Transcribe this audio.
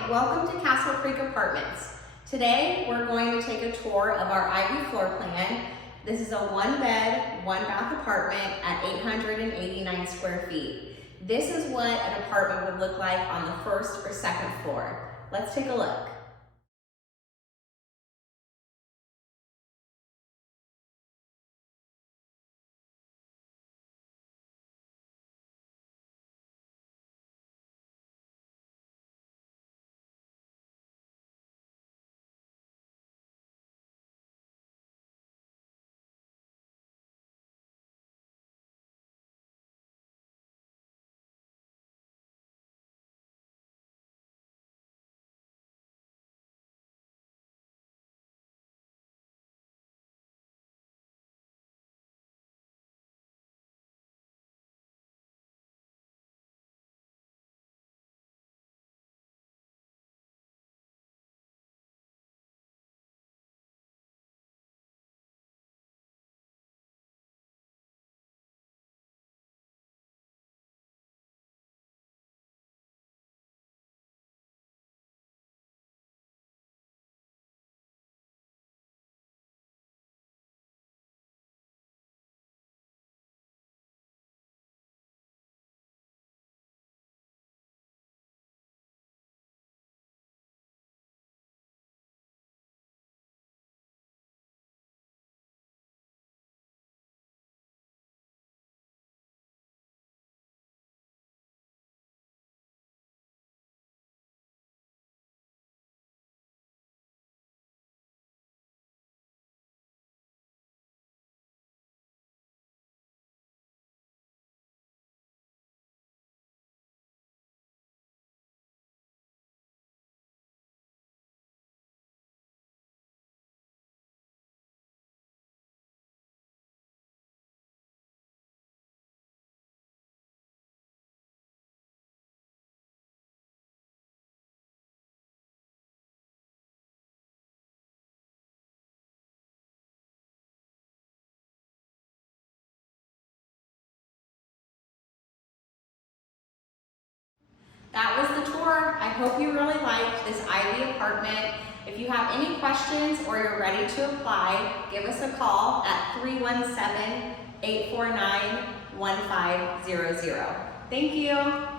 Hi, welcome to Castle Creek Apartments. Today we're going to take a tour of our Ivy floor plan. This is a 1-bed, 1-bath apartment at 889 square feet. This is what an apartment would look like on the first or second floor. Let's take a look. That was the tour. I hope you really liked this Ivy apartment. If you have any questions or you're ready to apply, give us a call at 317-849-1500. Thank you.